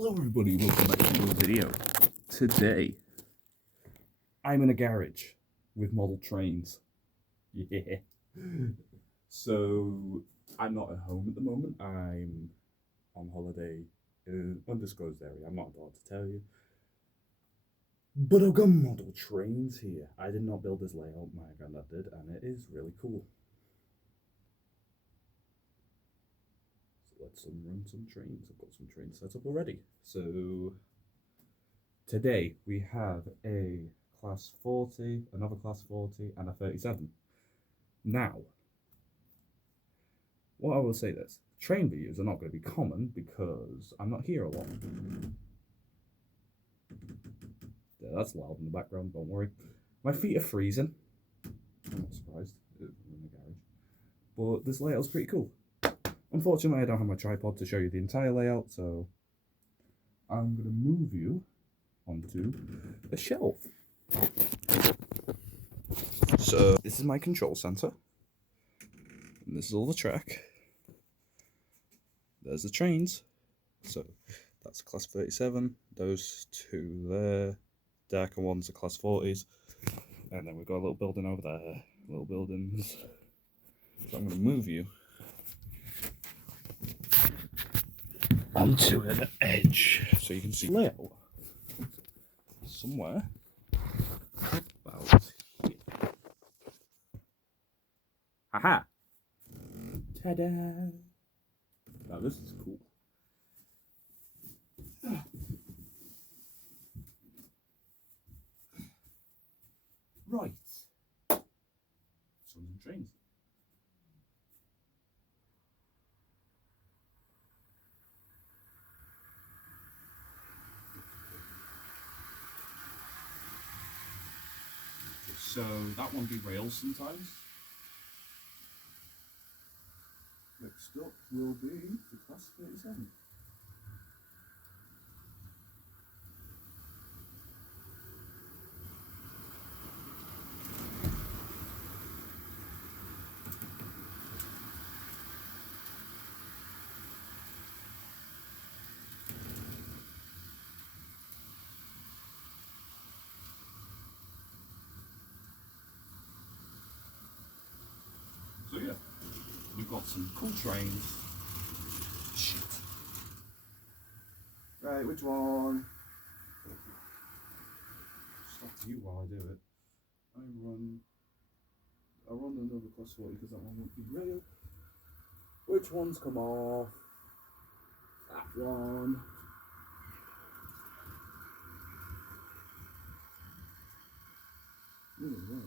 Hello everybody, welcome back to another video. Today, I'm in a garage with model trains. Yeah. So, I'm not at home at the moment, I'm on holiday in an undisclosed area, I'm not allowed to tell you. But I've got model trains here. I did not build this layout, my granddad did, and it is really cool. Let's run some trains. I've got some trains set up already. So today we have a class 40, another class 40, and a 37. Now, what I will say this, train videos are not going to be common because I'm not here a lot. Yeah, that's loud in the background, don't worry. My feet are freezing. I'm not surprised, I'm in the garage. But this layout's pretty cool. Unfortunately, I don't have my tripod to show you the entire layout, so I'm going to move you onto a shelf. So this is my control center, and this is all the track. There's the trains. So that's class 37. Those two there, darker ones are class 40s, and then we've got a little building over there. Little buildings. So I'm going to move you onto an edge so you can see layout somewhere about here. Haha! Ta-da! Now this is cool. Right. Some trains. So that one derails sometimes. Next up will be the class 37. So yeah, we've got some cool trains. Shit. Right, which one? Stop you while I do it. I run another class 40 because that one won't be real. Which ones come off? That one. Right.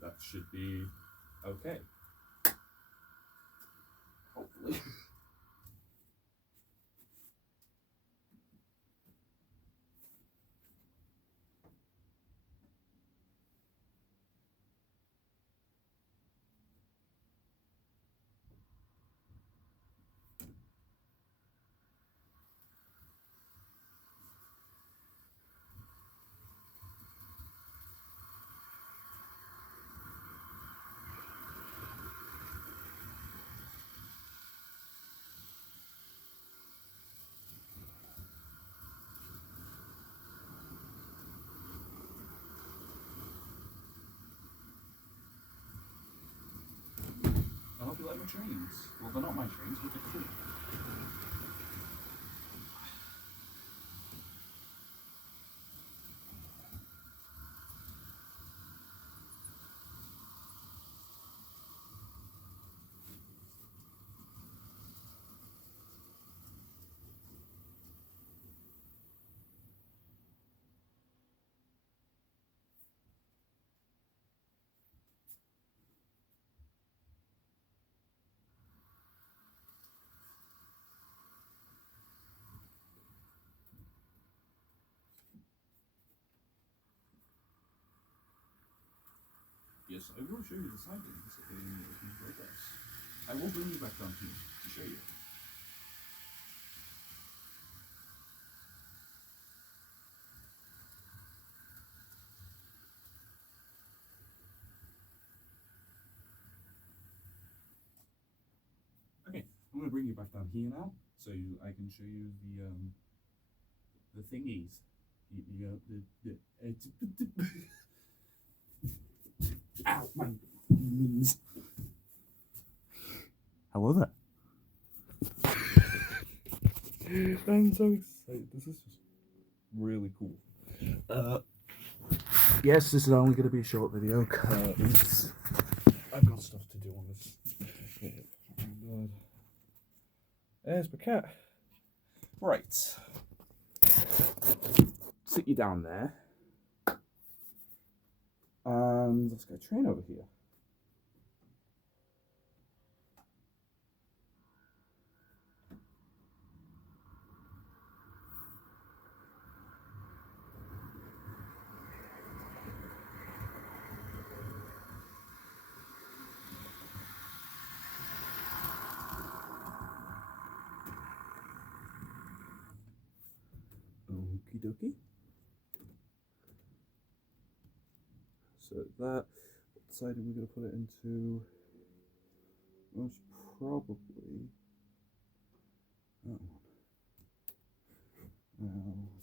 That should be okay. Hopefully. I hope you like my trains. Well, they're not my trains, but they're cool. Yes, I will show you the sidings in progress. I will bring you back down here to show you. Okay, going to bring you back down here now, so I can show you the thingies. Ow, my knees. Hello there. I'm so excited. This is just really cool. Yes, this is only going to be a short video because I've got stuff to do on this. Oh, there's my cat. Right. Sit you down there. And let's get a train over here. Okie dokie. So that, what side are we going to put it into? Most probably that one. Now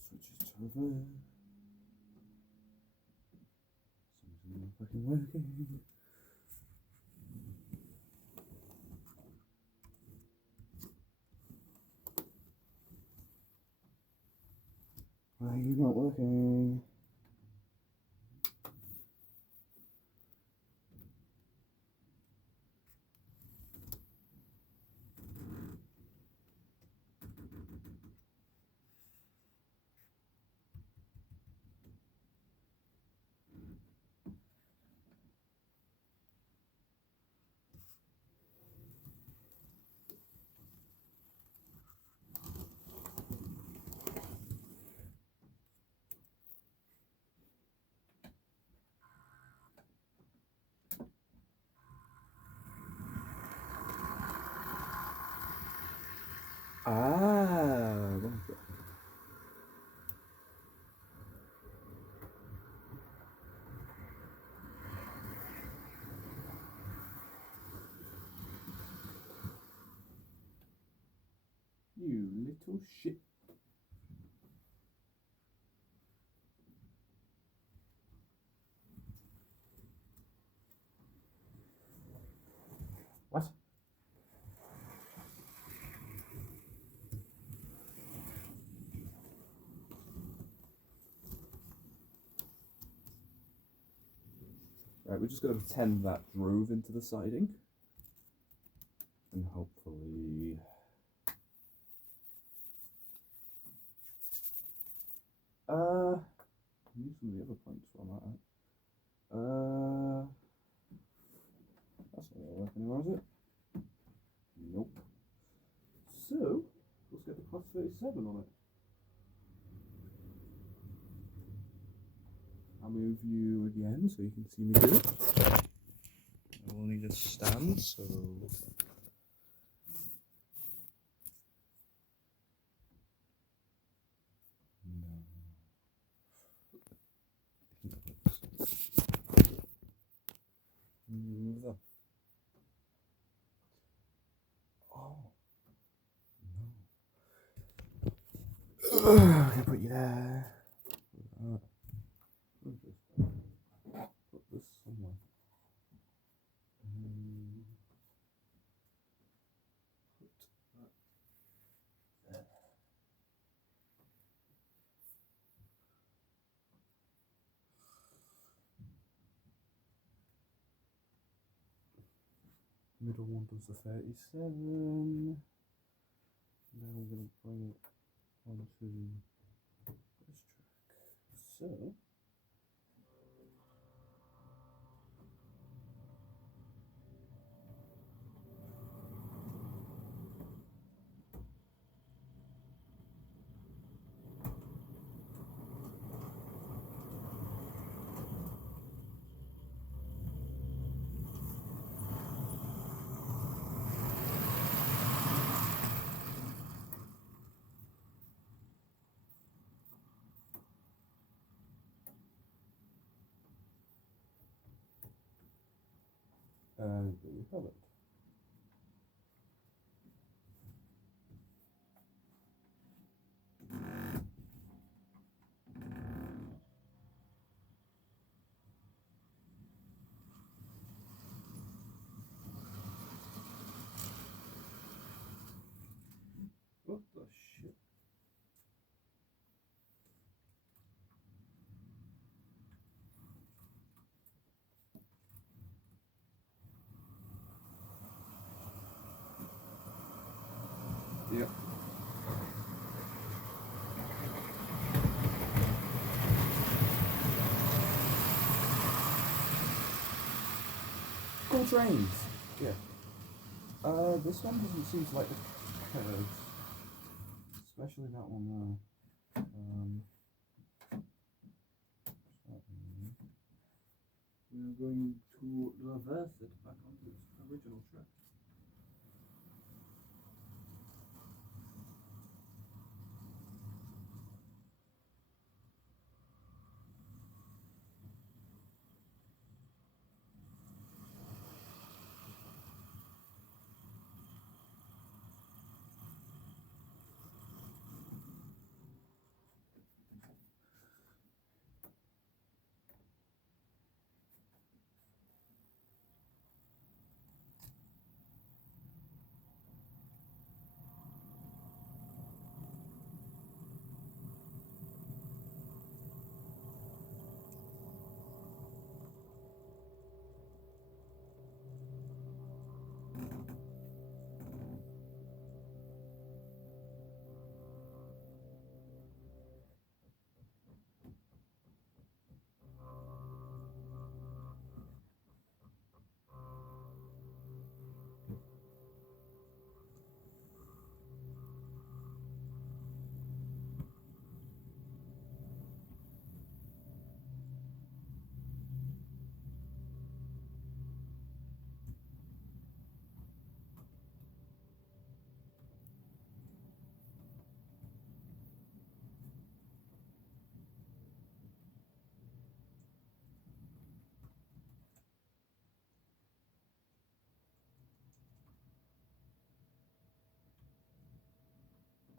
switch it to there. Something's not fucking working. Why are you not working? Okay. You little shit. What? Right, we're just going to pretend that drove into the siding. And hopefully... use some of the other points for that. That's not going to work anymore, is it? Nope. So, let's get the plus 37 on it. I'll move you again so you can see me do it. I will need a stand, so... Move that. Oh. No. I can put you there. Put this somewhere. Put that there. Middle one does the 37. Now we're going to bring it onto this track. So, and there we have it. trains. Yeah. This one doesn't seem to like the curves, especially that one there. We are going to reverse it back onto its original track.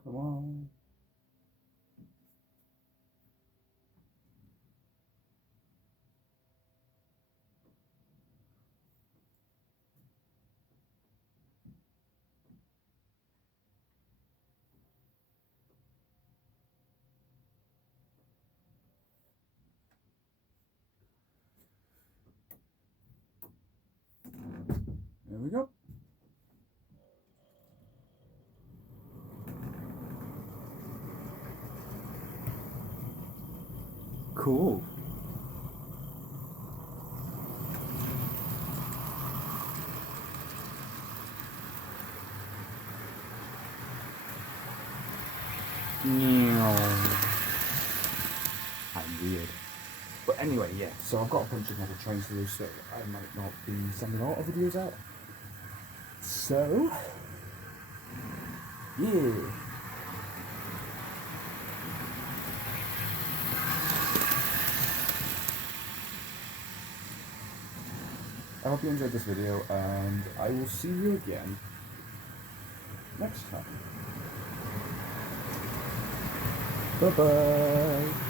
Come on. There we go. Cool. I'm weird. But anyway, yeah, so I've got a bunch of model trains to do, so I might not be sending a lot of videos out. So, yeah. I hope you enjoyed this video, and I will see you again next time. Bye-bye.